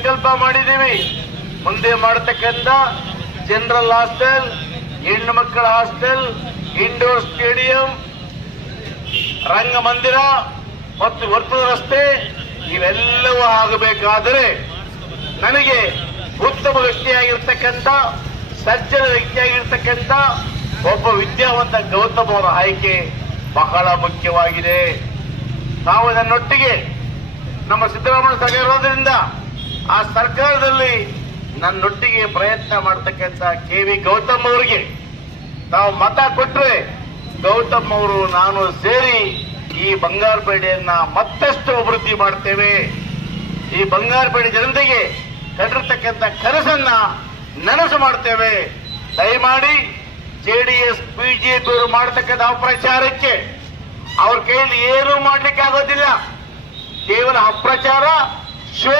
ಸಂಕಲ್ಪ ಮಾಡಿದ್ದೀವಿ. ಮುಂದೆ ಮಾಡತಕ್ಕಂಥ ಜನರಲ್ ಹಾಸ್ಟೆಲ್, ಹೆಣ್ಣು ಮಕ್ಕಳ ಹಾಸ್ಟೆಲ್, ಇಂಡೋರ್ ಸ್ಟೇಡಿಯಂ, ರಂಗಮಂದಿರ ಮತ್ತು ವರ್ತುಲ ರಸ್ತೆ ಇವೆಲ್ಲವೂ ಆಗಬೇಕಾದರೆ ನನಗೆ ಉತ್ತಮ ವ್ಯಕ್ತಿಯಾಗಿರ್ತಕ್ಕಂಥ, ಸಜ್ಜನ ವ್ಯಕ್ತಿಯಾಗಿರ್ತಕ್ಕಂಥ ಒಬ್ಬ ವಿದ್ಯಾವಂತ ಗೌತಮ್ ಅವರ ಆಯ್ಕೆ ಬಹಳ ಮುಖ್ಯವಾಗಿದೆ. ನಾವು ನನ್ನೊಟ್ಟಿಗೆ ನಮ್ಮ ಸಿದ್ದರಾಮಯ್ಯ ಸರ್ಕಾರ ಇರೋದ್ರಿಂದ ಆ ಸರ್ಕಾರದಲ್ಲಿ ನನ್ನೊಟ್ಟಿಗೆ ಪ್ರಯತ್ನ ಮಾಡತಕ್ಕಂಥ KV ಗೌತಮ್ ಅವರಿಗೆ ನಾವು ಮತ ಕೊಟ್ಟರೆ ಗೌತಮ್ ಅವರು ನಾನು ಸೇರಿ ಈ ಬಂಗಾರಪೇಟೆಯನ್ನ ಮತ್ತಷ್ಟು ಅಭಿವೃದ್ಧಿ ಮಾಡ್ತೇವೆ. ಈ ಬಂಗಾರಪೇಟೆ ಜನತೆಗೆ ಕಂಡಿರ್ತಕ್ಕಂಥ ಕನಸನ್ನ ನನಸು ಮಾಡ್ತೇವೆ. ದಯಮಾಡಿ JDS BJP ಅವರು ಮಾಡತಕ್ಕಂಥ ಅಪಪ್ರಚಾರಕ್ಕೆ ಅವ್ರ ಕೈಯಲ್ಲಿ ಏನೂ ಮಾಡ್ಲಿಕ್ಕೆ ಆಗೋದಿಲ್ಲ. ಕೇವಲ ಅಪಪ್ರಚಾರ, ಶೋ.